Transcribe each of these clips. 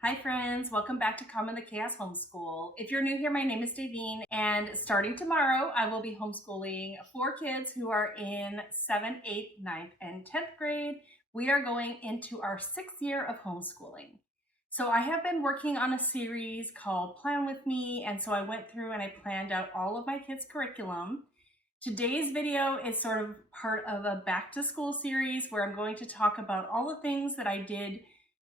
Hi friends, welcome back to Calm in the Chaos Homeschool. If you're new here, my name is Davine, and starting tomorrow, I will be homeschooling 4 kids who are in 7th, 8th, 9th, and 10th grade. We are going into our 6th year of homeschooling. So I have been working on a series called Plan With Me, and so I went through and I planned out all of my kids' curriculum. Today's video is sort of part of a back to school series where I'm going to talk about all the things that I did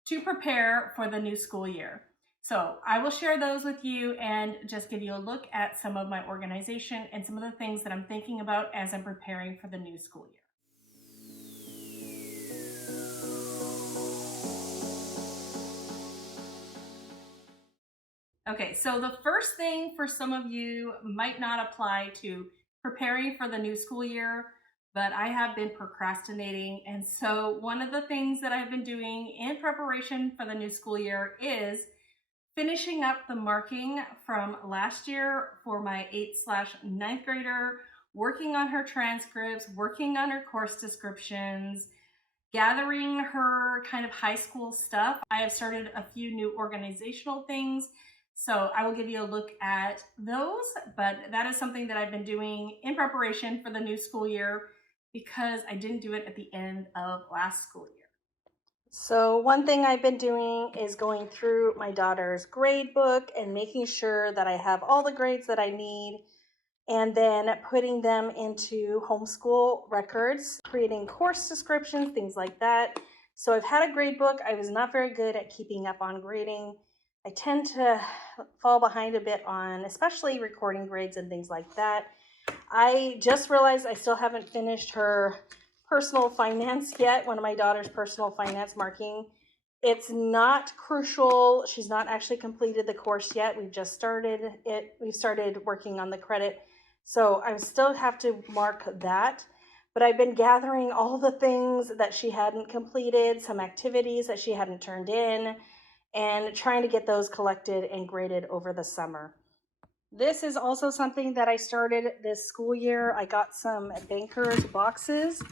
to prepare for the new school year. So I will share those with you and just give you a look at some of my organization and some of the things that I'm thinking about as I'm preparing for the new school year. Okay, so the first thing for some of you might not apply to preparing for the new school year, but I have been procrastinating. And so one of the things that I've been doing in preparation for the new school year is finishing up the marking from last year for my 8th/9th grader, working on her transcripts, working on her course descriptions, gathering her kind of high school stuff. I have started a few new organizational things, so I will give you a look at those, but that is something that I've been doing in preparation for the new school year because I didn't do it at the end of last school year. So one thing I've been doing is going through my daughter's grade book and making sure that I have all the grades that I need, and then putting them into homeschool records, creating course descriptions, things like that. So I've had a grade book. I was not very good at keeping up on grading. I tend to fall behind a bit on especially recording grades and things like that. I just realized I still haven't finished her personal finance yet, one of my daughter's personal finance marking. It's not crucial. She's not actually completed the course yet. We've just started it. We've started working on the credit. So I still have to mark that. But I've been gathering all the things that she hadn't completed, some activities that she hadn't turned in, and trying to get those collected and graded over the summer. This is also something that I started this school year. I got some bankers boxes,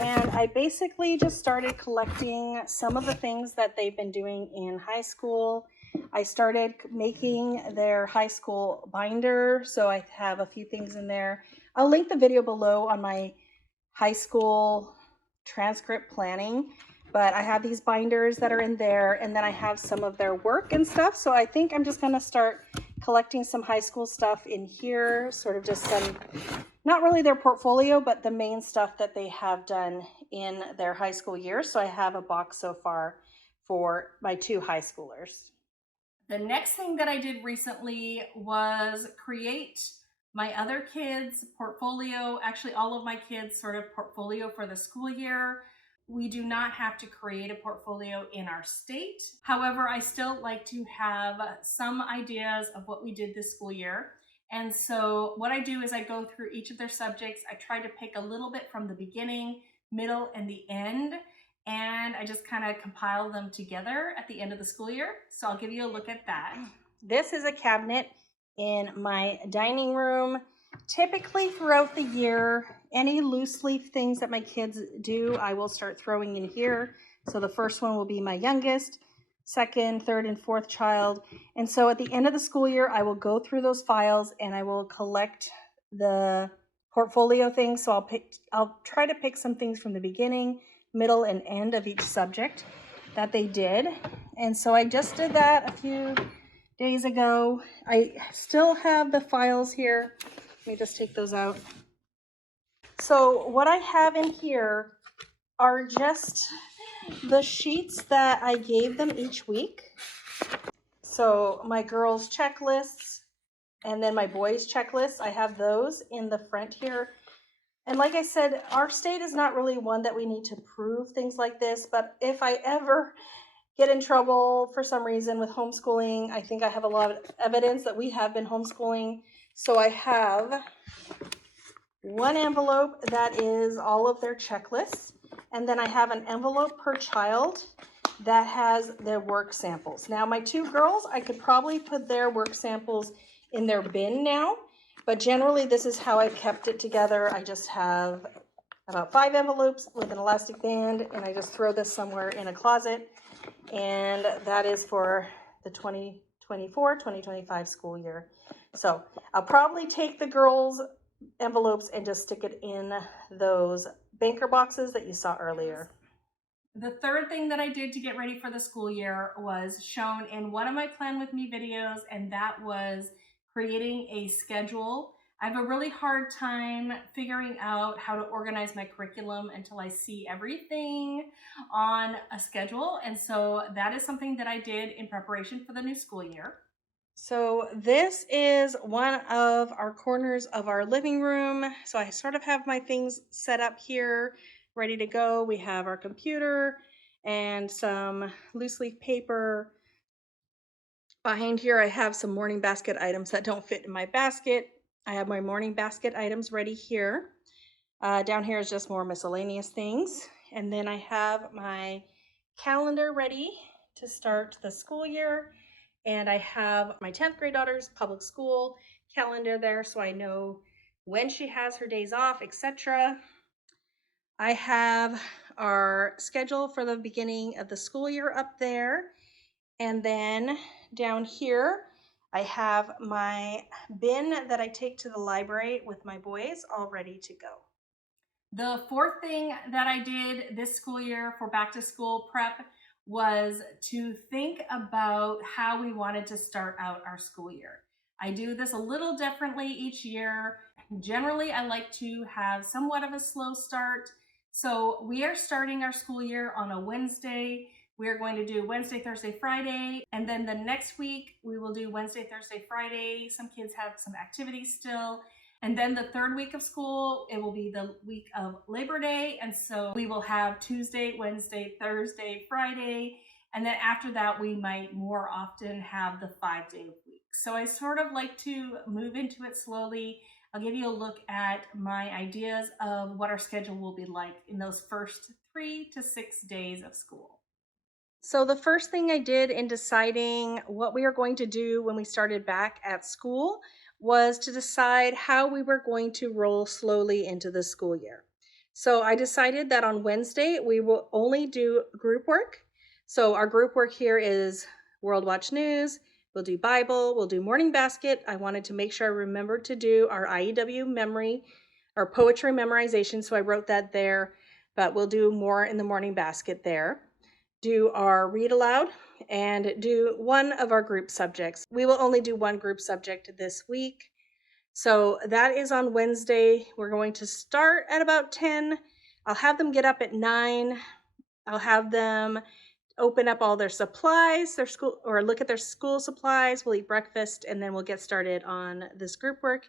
and I basically just started collecting some of the things that they've been doing in high school. I started making their high school binder, so I have a few things in there. I'll link the video below on my high school transcript planning, but I have these binders that are in there, and then I have some of their work and stuff. So I think I'm just gonna start collecting some high school stuff in here, sort of just some, not really their portfolio, but the main stuff that they have done in their high school year. So I have a box so far for my 2 high schoolers. The next thing that I did recently was create my other kids' portfolio, actually all of my kids' sort of portfolio for the school year. We do not have to create a portfolio in our state. However, I still like to have some ideas of what we did this school year. And so what I do is I go through each of their subjects. I try to pick a little bit from the beginning, middle, and the end, and I just kind of compile them together at the end of the school year. So I'll give you a look at that. This is a cabinet in my dining room. Typically throughout the year, any loose leaf things that my kids do, I will start throwing in here. So the first one will be my youngest, second, third, and fourth child. And so at the end of the school year, I will go through those files and I will collect the portfolio things. So I'll try to pick some things from the beginning, middle, and end of each subject that they did. And so I just did that a few days ago. I still have the files here. Let me just take those out. So what I have in here are just the sheets that I gave them each week. So my girls' checklists and then my boys' checklists, I have those in the front here. And like I said, our state is not really one that we need to prove things like this, but if I ever get in trouble for some reason with homeschooling, I think I have a lot of evidence that we have been homeschooling. So I have one envelope that is all of their checklists, and then I have an envelope per child that has their work samples. Now my 2 girls, I could probably put their work samples in their bin now, but generally this is how I've kept it together. I just have about 5 envelopes with an elastic band, and I just throw this somewhere in a closet, and that is for the 2024-2025 school year. So I'll probably take the girls' envelopes and just stick it in those banker boxes that you saw earlier. The third thing that I did to get ready for the school year was shown in one of my Plan With Me videos, and that was creating a schedule. I have a really hard time figuring out how to organize my curriculum until I see everything on a schedule. And so that is something that I did in preparation for the new school year. So this is one of our corners of our living room. So I sort of have my things set up here, ready to go. We have our computer and some loose leaf paper. Behind here, I have some morning basket items that don't fit in my basket. I have my morning basket items ready here. Down here is just more miscellaneous things. And then I have my calendar ready to start the school year. And I have my 10th grade daughter's public school calendar there, so I know when she has her days off, etc. I have our schedule for the beginning of the school year up there. And then down here, I have my bin that I take to the library with my boys all ready to go. The fourth thing that I did this school year for back to school prep was to think about how we wanted to start out our school year. I do this a little differently each year. Generally, I like to have somewhat of a slow start. So we are starting our school year on a Wednesday. We are going to do Wednesday, Thursday, Friday, and then the next week we will do Wednesday, Thursday, Friday. Some kids have some activities still. And then the third week of school, it will be the week of Labor Day. And so we will have Tuesday, Wednesday, Thursday, Friday. And then after that, we might more often have the 5-day week. So I sort of like to move into it slowly. I'll give you a look at my ideas of what our schedule will be like in those first 3 to 6 days of school. So the first thing I did in deciding what we were going to do when we started back at school was to decide how we were going to roll slowly into the school year. So I decided that on Wednesday, we will only do group work. So our group work here is World Watch News, we'll do Bible, we'll do Morning Basket. I wanted to make sure I remembered to do our IEW memory, our poetry memorization, so I wrote that there, but we'll do more in the Morning Basket there. Do our read aloud, and do one of our group subjects. We will only do one group subject this week. So that is on Wednesday. We're going to start at about 10. I'll have them get up at 9. I'll have them open up all their supplies, their school, or look at their school supplies. We'll eat breakfast, and then we'll get started on this group work.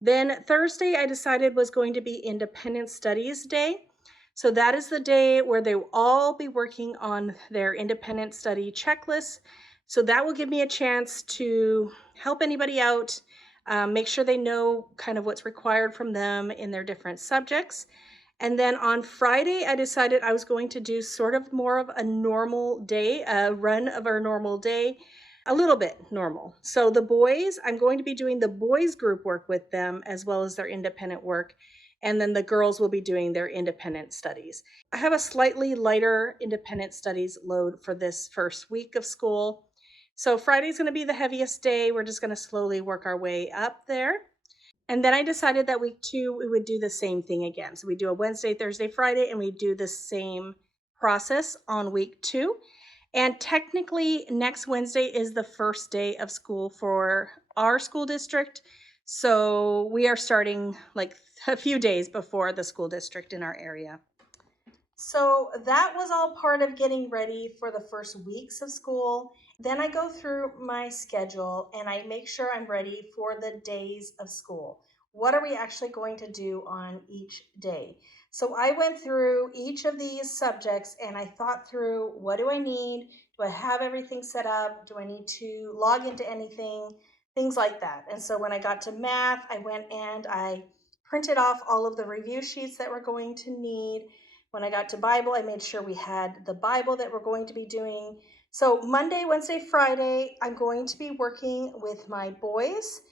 Then Thursday, I decided was going to be Independent Studies Day. So that is the day where they will all be working on their independent study checklists. So that will give me a chance to help anybody out, make sure they know kind of what's required from them in their different subjects. And then on Friday, I decided I was going to do sort of more of a normal day, a run of our normal day, a little bit normal. So the boys, I'm going to be doing the boys group work with them as well as their independent work. And then the girls will be doing their independent studies. I have a slightly lighter independent studies load for this first week of school. So Friday's going to be the heaviest day. We're just going to slowly work our way up there. And then I decided that week 2, we would do the same thing again. So we do a Wednesday, Thursday, Friday, and we do the same process on week 2. And technically, next Wednesday is the first day of school for our school district. So we are starting like a few days before the school district in our area. So that was all part of getting ready for the first weeks of school. Then I go through my schedule and I make sure I'm ready for the days of school. What are we actually going to do on each day? So I went through each of these subjects and I thought through, what do I need? Do I have everything set up? Do I need to log into anything? Things like that. And so when I got to math, I went and I printed off all of the review sheets that we're going to need. When I got to Bible, I made sure we had the Bible that we're going to be doing. So Monday, Wednesday, Friday, I'm going to be working with my boys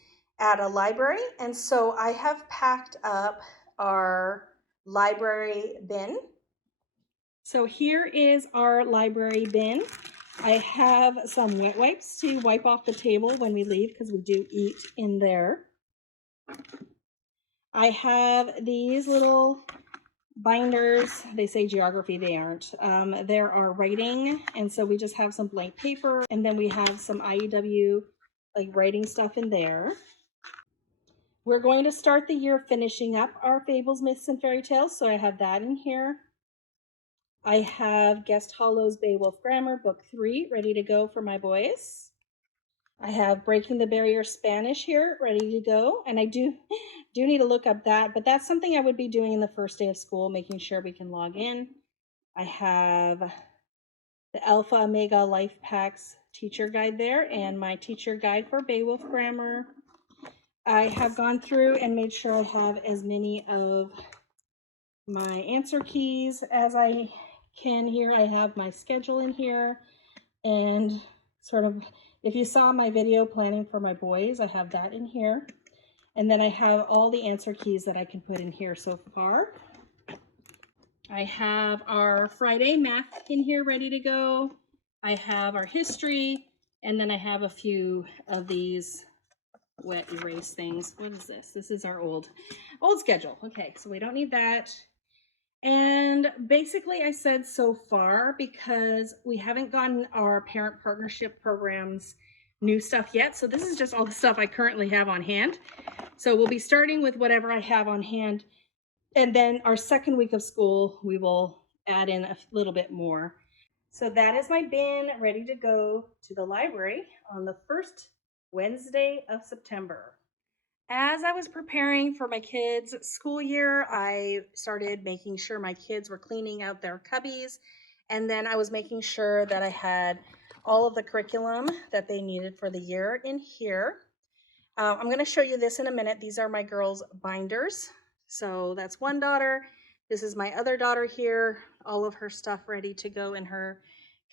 at a library. And so I have packed up our library bin. So here is our library bin. I have some wet wipes to wipe off the table when we leave because we do eat in there. I have these little binders. They say geography, they aren't. There are writing, and so we just have some blank paper, and then we have some IEW like writing stuff in there. We're going to start the year finishing up our fables, myths, and fairy tales, so I have that in here. I have Guest Hollow's Beowulf Grammar, Book 3, ready to go for my boys. I have Breaking the Barrier Spanish here, ready to go. And I do need to look up that, but that's something I would be doing in the first day of school, making sure we can log in. I have the Alpha Omega Life Packs teacher guide there and my teacher guide for Beowulf Grammar. I have gone through and made sure I have as many of my answer keys as I can here. I have my schedule in here, and sort of, if you saw my video planning for my boys, I have that in here. And then I have all the answer keys that I can put in here so far. I have our Friday math in here ready to go. I have our history, and then I have a few of these wet erase things. What is this? This is our old schedule. Okay, so we don't need that. And basically I said so far because we haven't gotten our parent partnership programs new stuff yet. So this is just all the stuff I currently have on hand. So we'll be starting with whatever I have on hand. And then our second week of school, we will add in a little bit more. So that is my bin ready to go to the library on the first Wednesday of September. As I was preparing for my kids' school year, I started making sure my kids were cleaning out their cubbies, and then I was making sure that I had all of the curriculum that they needed for the year in here. I'm going to show you this in a minute. These are my girls' binders. So that's one daughter. This is my other daughter here. All of her stuff ready to go in her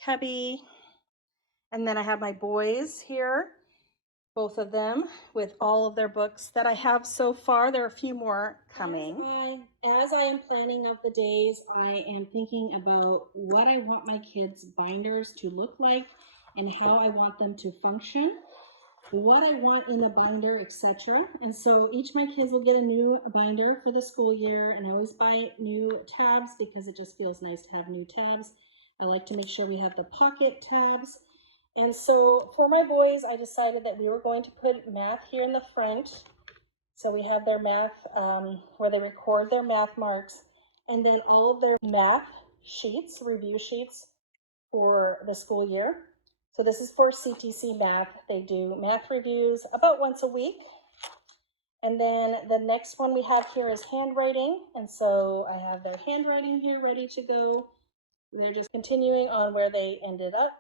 cubby. And then I have my boys here, both of them, with all of their books that I have so far. There are a few more coming. As I am planning out the days, I am thinking about what I want my kids' binders to look like and how I want them to function, what I want in a binder, etc. And so each of my kids will get a new binder for the school year, and I always buy new tabs because it just feels nice to have new tabs. I like to make sure we have the pocket tabs. And so for my boys, I decided that we were going to put math here in the front. So we have their math, where they record their math marks, and then all of their math sheets, review sheets for the school year. So this is for CTC math. They do math reviews about once a week. And then the next one we have here is handwriting. And so I have their handwriting here ready to go. They're just continuing on where they ended up.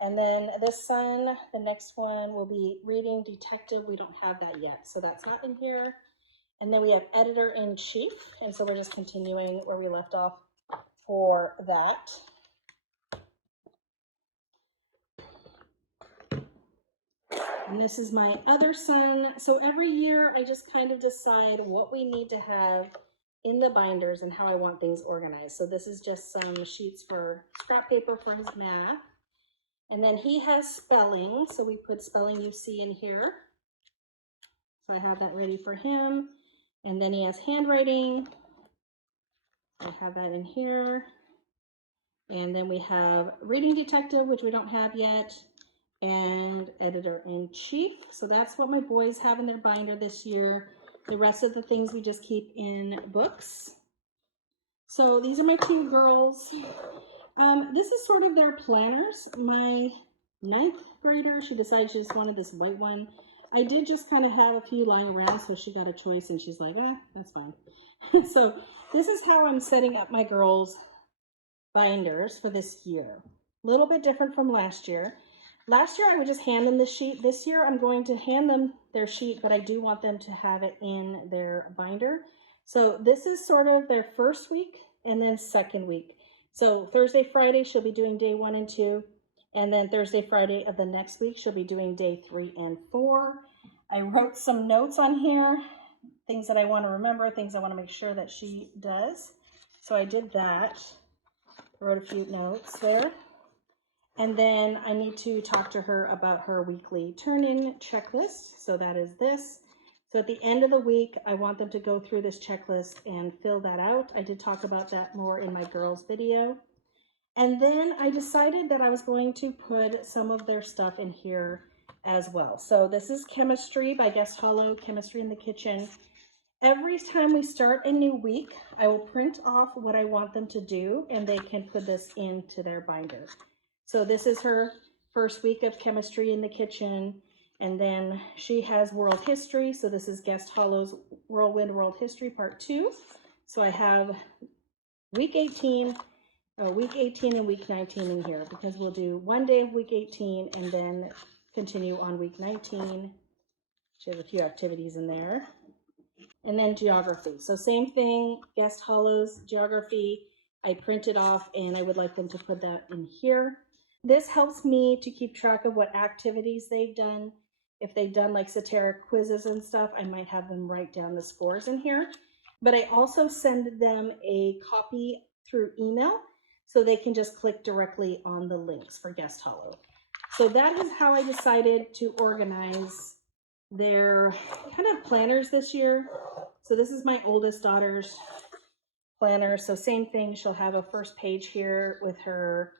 And then this one, the next one will be reading detective. We don't have that yet, so that's not in here. And then we have editor-in-chief, and so we're just continuing where we left off for that. And this is my other son. So every year I just kind of decide what we need to have in the binders and how I want things organized. So this is just some sheets for scrap paper for his math. And then he has spelling, so we put spelling UC in here. So I have that ready for him. And then he has handwriting. I have that in here. And then we have reading detective, which we don't have yet, and editor-in-chief. So that's what my boys have in their binder this year. The rest of the things we just keep in books. So these are my two girls. This is sort of their planners. My 9th grader, she decided she just wanted this white one. I did just kind of have a few lying around, so she got a choice and she's like, that's fine. So this is how I'm setting up my girls' binders for this year. A little bit different from last year. Last year I would just hand them the sheet. This year I'm going to hand them their sheet, but I do want them to have it in their binder. So this is sort of their first week and then second week. So Thursday, Friday, she'll be doing day 1 and 2. And then Thursday, Friday of the next week, she'll be doing day 3 and 4. I wrote some notes on here, things that I want to remember, things I want to make sure that she does. So I did that. I wrote a few notes there. And then I need to talk to her about her weekly turn-in checklist. So that is this. So at the end of the week, I want them to go through this checklist and fill that out. I did talk about that more in my girls video. And then I decided that I was going to put some of their stuff in here as well. So this is Chemistry by Guest Hollow, Chemistry in the Kitchen. Every time we start a new week, I will print off what I want them to do, and they can put this into their binder. So this is her first week of Chemistry in the Kitchen, and then she has World History. So this is Guest Hollow's Whirlwind World History Part 2. So I have week 18 and week 19 in here, because we'll do one day of week 18 and then continue on week 19. She has a few activities in there. And then geography. So same thing, Guest Hollow's geography. I printed off and I would like them to put that in here. This helps me to keep track of what activities they've done. If they've done like satiric quizzes and stuff, I might have them write down the scores in here. But I also send them a copy through email so they can just click directly on the links for Guest Hollow. So that is how I decided to organize their kind of planners this year. So this is my oldest daughter's planner. So same thing, she'll have a first page here with her,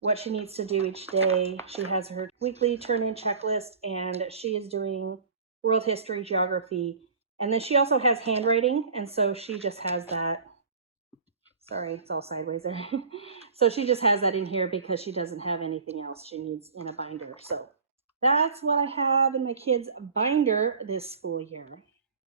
what she needs to do each day. She has her weekly turn-in checklist, and she is doing world history, geography. And then she also has handwriting, and so she just has that. Sorry, it's all sideways there. So she just has that in here because she doesn't have anything else she needs in a binder. So that's what I have in my kids' binder this school year.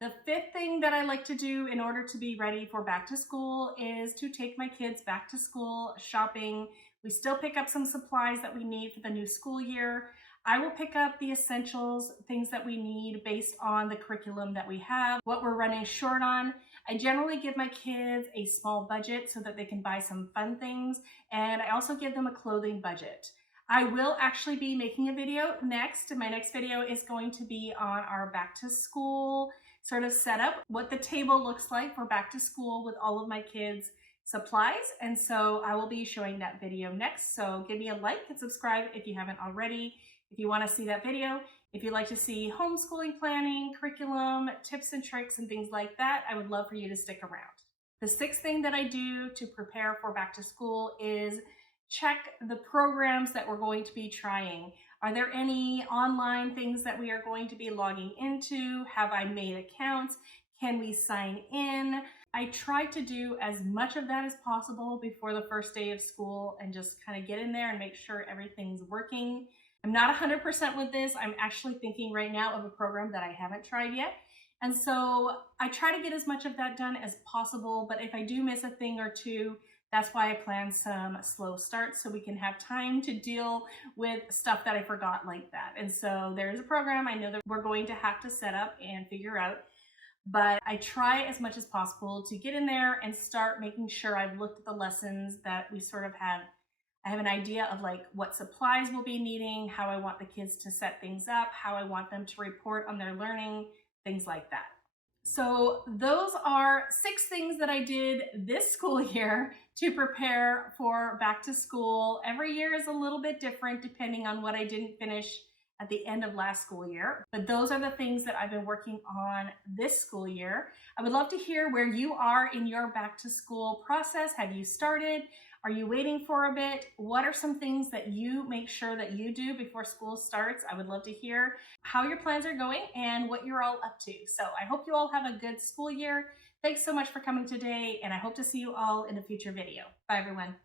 The fifth thing that I like to do in order to be ready for back to school is to take my kids back to school shopping. We still pick up some supplies that we need for the new school year. I will pick up the essentials, things that we need based on the curriculum that we have, what we're running short on. I generally give my kids a small budget so that they can buy some fun things, and I also give them a clothing budget. I will actually be making a video next. My next video is going to be on our back to school sort of setup, what the table looks like for back to school with all of my kids' supplies. And so I will be showing that video next. So give me a like and subscribe if you haven't already. If you want to see that video, if you'd like to see homeschooling planning, curriculum, tips and tricks and things like that, I would love for you to stick around. The sixth thing that I do to prepare for back to school is check the programs that we're going to be trying. Are there any online things that we are going to be logging into? Have I made accounts? Can we sign in? I try to do as much of that as possible before the first day of school and just kind of get in there and make sure everything's working. I'm not 100% with this. I'm actually thinking right now of a program that I haven't tried yet. And so I try to get as much of that done as possible, but if I do miss a thing or two, that's why I plan some slow starts so we can have time to deal with stuff that I forgot like that. And so there's a program I know that we're going to have to set up and figure out, but I try as much as possible to get in there and start making sure I've looked at the lessons that we sort of have. I have an idea of like what supplies we'll be needing, how I want the kids to set things up, how I want them to report on their learning, things like that. So those are 6 things that I did this school year to prepare for back to school. Every year is a little bit different depending on what I didn't finish at the end of last school year. But those are the things that I've been working on this school year. I would love to hear where you are in your back to school process. Have you started? Are you waiting for a bit? What are some things that you make sure that you do before school starts? I would love to hear how your plans are going and what you're all up to. So I hope you all have a good school year. Thanks so much for coming today, and I hope to see you all in a future video. Bye, everyone.